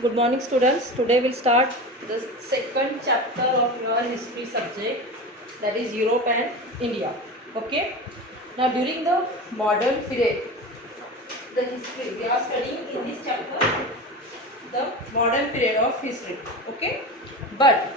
Good morning, students. Today we'll start the second chapter of your history subject, that is Europe and India. Okay. Now, during the modern period, the history we are studying in this chapter the modern period of history. Okay. But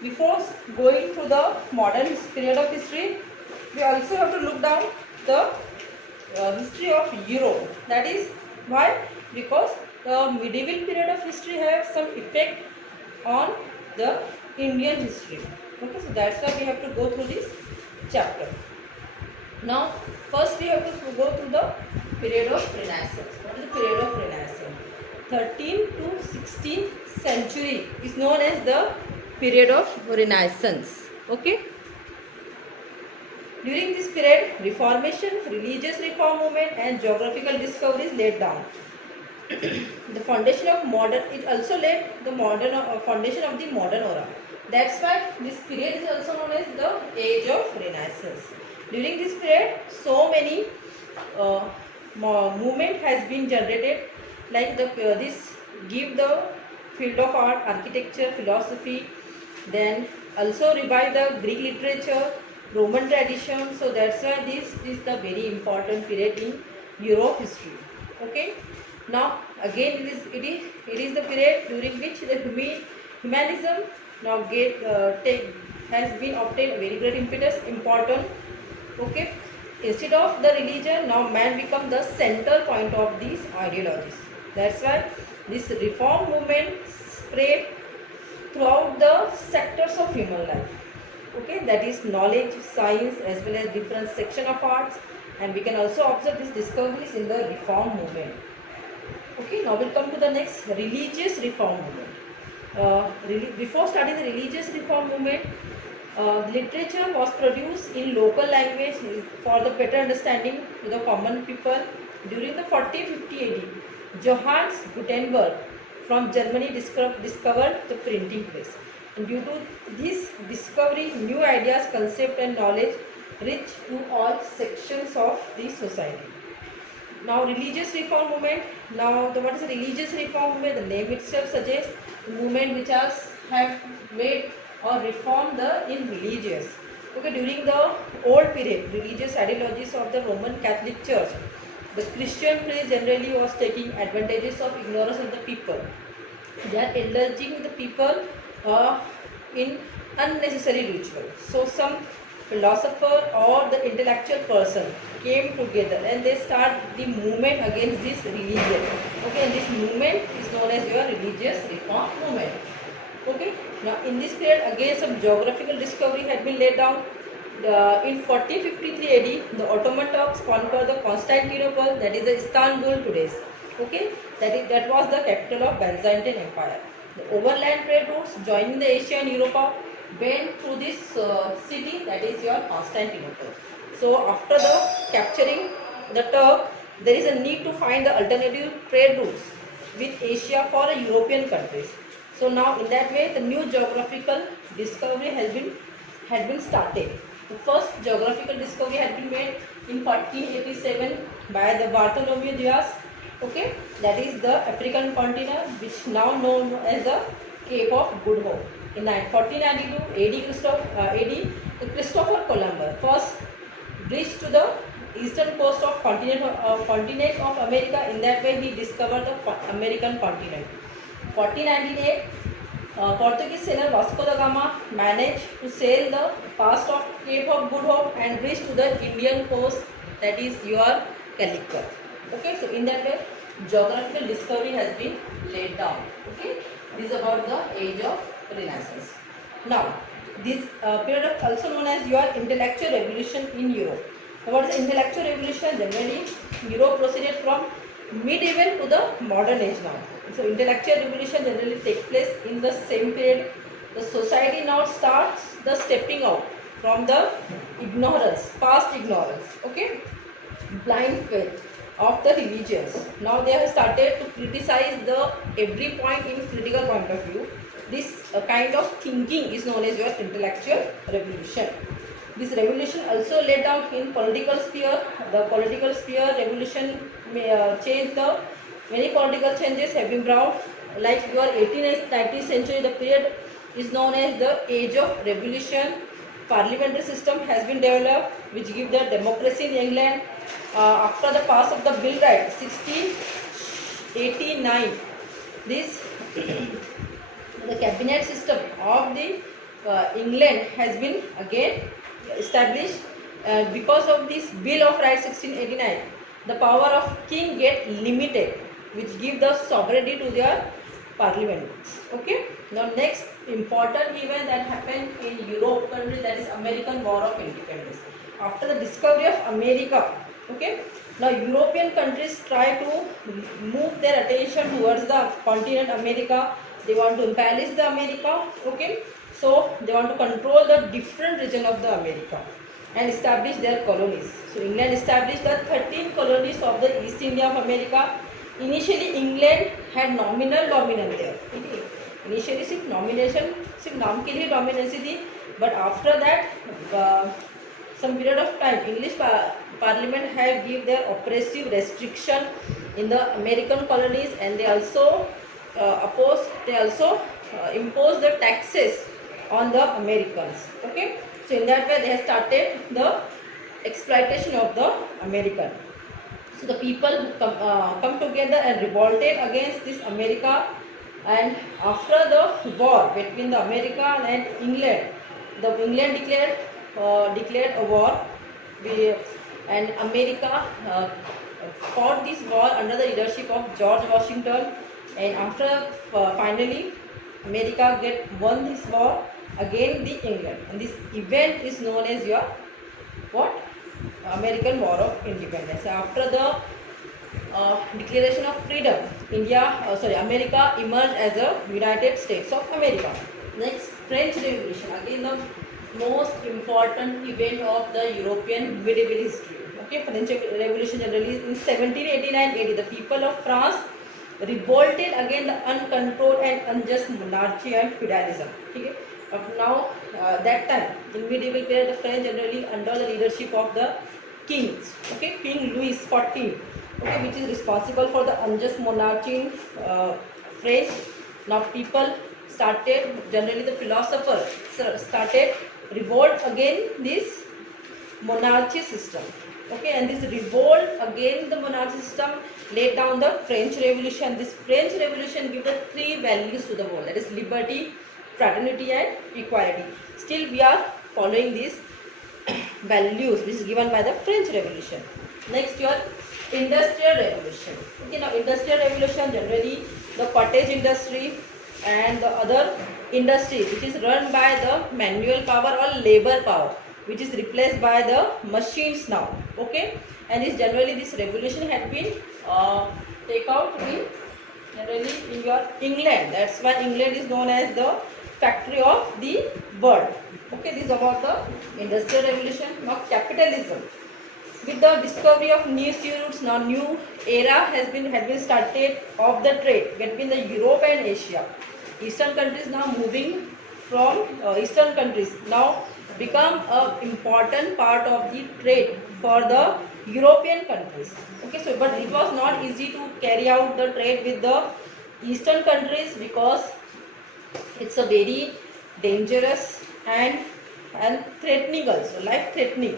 before going to the modern period of history, we also have to look down the history of Europe. That is why, because the medieval period of history has some effect on the Indian history. Okay, so that's why we have to go through this chapter. Now, first we have to go through the period of Renaissance. What is the period of Renaissance? 13th to 16th century is known as the period of Renaissance. Okay. During this period, Reformation, religious reform movement and geographical discoveries laid down. The foundation of modern, it also laid the modern foundation of the modern era. That's why this period is also known as the age of Renaissance. During this period, so many movement has been generated, like this give the field of art, architecture, philosophy, then also revive the Greek literature, Roman tradition. So that's why this is the very important period in Europe history. Okay. Now again it is the period during which the humanism now has been obtained very great impetus, important. Okay. Instead of the religion, now man become the center point of these ideologies. That's why this reform movement spread throughout the sectors of human life. Okay, that is knowledge, science, as well as different section of arts, and we can also observe these discoveries in the reform movement. Okay, now we'll come to the next, religious reform movement. Before starting the religious reform movement, literature was produced in local language for the better understanding to the common people. During the 40-50 AD, Johannes Gutenberg from Germany discovered the printing press. And due to this discovery, new ideas, concept and knowledge reach to all sections of the society. Now, religious reform movement. Now, what is the religious reform movement? The name itself suggests the movement which have made or reformed in religious. Okay, during the old period, religious ideologies of the Roman Catholic Church, the Christian priest generally was taking advantages of ignorance of the people. They are indulging the people in unnecessary ritual. So some philosopher or the intellectual person came together and they start the movement against this religion. Okay, and this movement is known as your religious reform movement. Okay, now in this period again some geographical discovery had been laid down. In 4053 AD, the Ottoman Turks conquered the Constantinople, that is the Istanbul today's. Okay, that was the capital of Byzantine Empire. The overland trade routes joining the Asia and Europe went through this city, that is your Constantinople. So after the capturing the Turk, there is a need to find the alternative trade routes with Asia for European countries. So now in that way the new geographical discovery had been started. The first geographical discovery had been made in 1487 by the Bartholomew Dias. Okay, that is the African continent, which now known as the Cape of Good Hope. In 1492 AD, Christopher Columbus first reached to the eastern coast of continent of America. In that way, he discovered the American continent. 1498, Portuguese sailor Vasco da Gama managed to sail the past of Cape of Good Hope and reach to the Indian coast, that is your Calicut. Okay, so in that way, geographical discovery has been laid down. Okay, this is about the age of Renaissance. Now, this period is also known as your intellectual revolution in Europe. Now, what is the intellectual revolution? Generally, Europe proceeded from medieval to the modern age now. So, intellectual revolution generally takes place in the same period. The society now starts the stepping out from the ignorance, past ignorance. Okay, blind faith of the religions. Now they have started to criticize the every point in critical point of view. This kind of thinking is known as your intellectual revolution. This revolution also laid down in political sphere. The political sphere revolution may change the many political changes have been brought like your 18th 19th century, the period is known as the age of revolution. Parliamentary system has been developed which give the democracy in England. After the pass of the Bill Right 1689, this the cabinet system of the England has been again established. Because of this Bill of Rights 1689, the power of king get limited, which give the sovereignty to their parliament. Okay. Now next important event that happened in Europe country, that is American War of Independence. After the discovery of America, okay, now European countries try to move their attention towards the continent America. They want to imperialize the America, okay, so they want to control the different region of the America and establish their colonies. So England established the 13 colonies of the East India of America. Initially England had nominal dominance there. Initially सिर्फ nomination, सिर्फ नाम के लिए dominance थी, but after that some period of time English Parliament have give their oppressive restriction in the American colonies, and they also impose the taxes on the Americans. Okay, so in that way they have started the exploitation of the American. So the people come together and revolted against this America, and after the war between the America and England, the England declared a war, and America fought this war under the leadership of George Washington, and after finally America won this war against the England, and this event is known as your what? American War of Independence. After the declaration of freedom, America emerged as a United States of America. Next, French Revolution, again the most important event of the European medieval history. Okay, French Revolution generally in 1789 AD, the people of France revolted against the uncontrolled and unjust monarchy and feudalism. Okay, but now that time in medieval period, the French generally under the leadership of the kings. Okay, King Louis XIV. Okay, which is responsible for the unjust monarchy in France. Now people started, generally the philosophers started revolt against this monarchy system. Okay, and this revolt against the monarchy system laid down the French Revolution. This French Revolution gave the three values to the world, that is liberty, fraternity and equality. Still we are following these values which is given by the French Revolution. Next, your Industrial Revolution. Okay, now Industrial Revolution generally the cottage industry and the other industries which is run by the manual power or labor power, which is replaced by the machines now. Okay, and this generally this revolution had been take out in generally in your England. That's why England is known as the factory of the world. Okay, this is about the Industrial Revolution. Now capitalism. With the discovery of new sea routes, now new era had been started of the trade between the Europe and Asia. Eastern countries now moving from Eastern countries now become an important part of the trade for the European countries. Okay, so but it was not easy to carry out the trade with the Eastern countries because it's a very dangerous and threatening also, life threatening.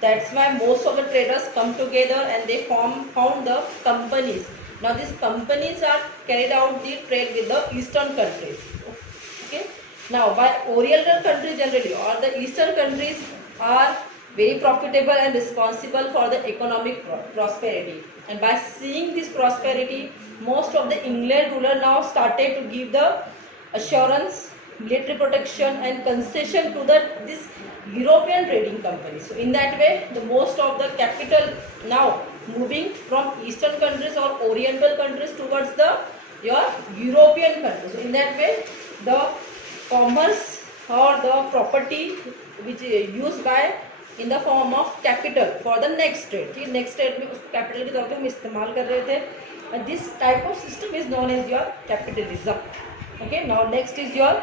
That's why most of the traders come together and they found the companies. Now these companies are carried out the trade with the Eastern countries. Okay. Now by Oriental countries generally or the Eastern countries are very profitable and responsible for the economic prosperity. And by seeing this prosperity, most of the England ruler now started to give the assurance, military protection and concession to this European trading companies. So in that way, the most of the capital now moving from Eastern countries or Oriental countries towards your European countries. So in that way, the commerce or the property which is used by in the form of capital for the next trade. Next trade में उस capital के तौर पे हम इस्तेमाल कर रहे थे. And this type of system is known as your capitalism. Okay. Now next is your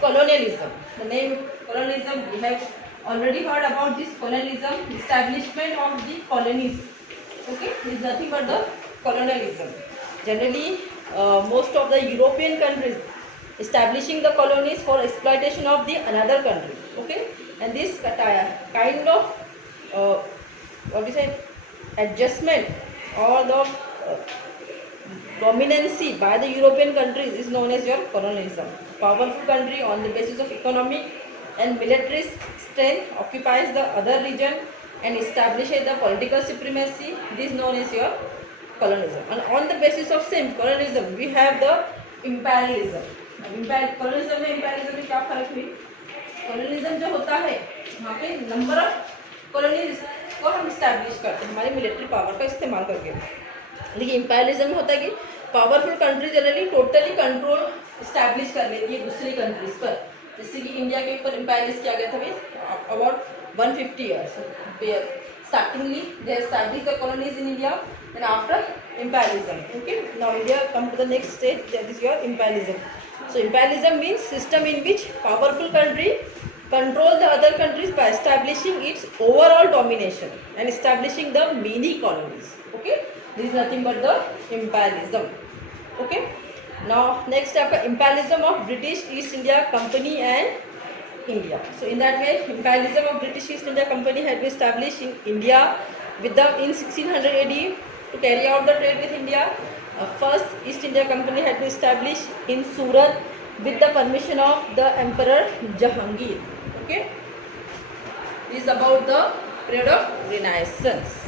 colonialism. The name colonialism, we have already heard about this colonialism, establishment of the colonies. Okay, it is nothing but the colonialism. Generally most of the European countries establishing the colonies for exploitation of the another country. Okay, and this kind of what is it, adjustment or the dominancy by the European countries is known as your colonialism. Powerful country on the basis of economic and military strength occupies the other region and establishes the political supremacy. This is known as your colonialism. And on the basis of same colonialism, we have the imperialism. colonialism में imperialism में क्या फर्क हुई? colonialism जो होता है वहाँ पे नंबर ऑफ कॉलोनीज को हम स्टैब्लिश करते हैं हमारी मिलिट्री पावर का इस्तेमाल करके. लेकिन imperialism में होता है कि powerful country generally totally control establish कर लेती है दूसरी कंट्रीज पर. जैसे कि इंडिया के ऊपर imperialize किया गया था भाई about 150 years. Startingly they established the colonies in India and after imperialism. Okay, now India come to the next stage, that is your imperialism. So imperialism means system in which powerful country control the other countries by establishing its overall domination and establishing the mini colonies. Okay, this is nothing but the imperialism. Okay, now next after imperialism of British East India Company and India. So in that way, imperialism of British East India Company had been established in India with the in 1600 AD to carry out the trade with India. First East India Company had been established in Surat with the permission of the Emperor Jahangir. Okay, this is about the period of Renaissance.